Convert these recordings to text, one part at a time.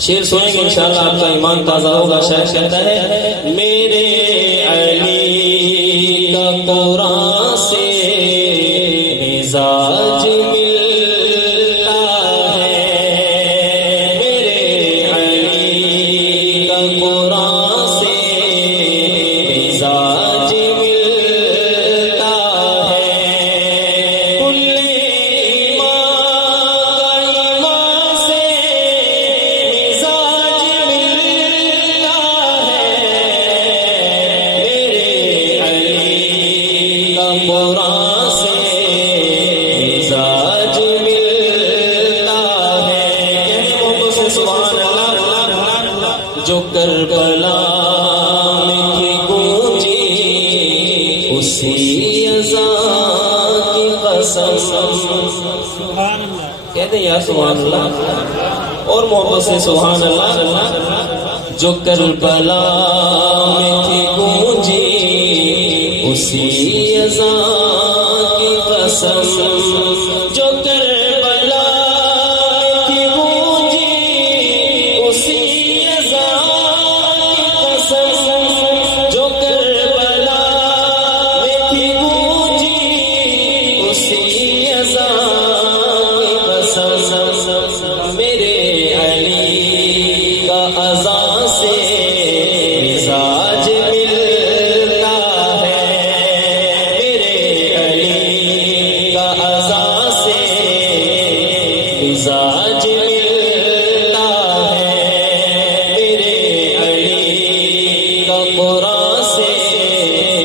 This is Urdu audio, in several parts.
شعر سنیں گے انشاءاللہ آپ کا ایمان تازہ ہوگا. شاعر کہتا ہے میرے علی کا قرآن سے مزاج ملتا ہے. میرے علی کا قرآن سے مزاج ملتا ہے. کل ایمان سے مزاج ملتا ہے. میرے علی کا قرآن سے مزاج ملتا ہے. کہنے محبت سے سبحان اللہ. جو کربلا میں تھی گونجی اسی اذان کی قسم. کہتے ہیں یا سبحان اللہ اور محبت سے سبحان اللہ. جو کربلا میں تھی گونجی اسی اذان کی قسم. جو کربلا میں تھی گونجی اسی اذان کی قسم. جو کربلا میں تھی گونجی اسی اذان کی قسم. میرے علی کا اذان سے مزاج ملتا ہے. میرے علی کا اذان سے مزاج ملتا ہے. میرے علی کا قرآن سے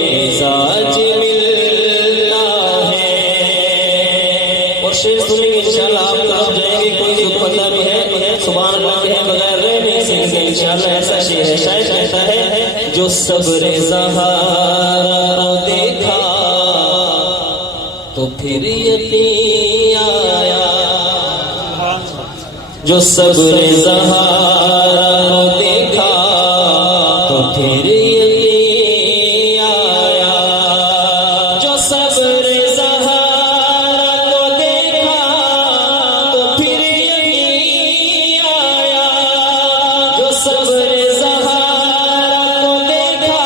مزاج ملتا ہے. اور شعر سنیں گے انشاءاللہ آپ طرف جائیں گے. کوئی جو پتہ بھی ہے سبحان اللہ کے بغیر رہ نہیں سکتے انشاءاللہ. ایسا شعر ہے. شاعر کہتا ہے جو صبر زہارا دیکھا تو پھر یقین آیا. جو صبر زہارا دیکھا تو پھر یقین آیا. جو صبر زہارا کو دیکھا تو پھر یقین آیا. جو صبر زہارا کو دیکھا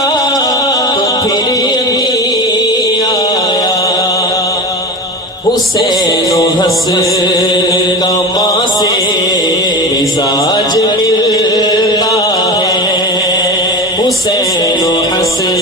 تو پھر یقین آیا. حسین و حسن کا ماں سے مزاج ملتا ہے. حسین و حسن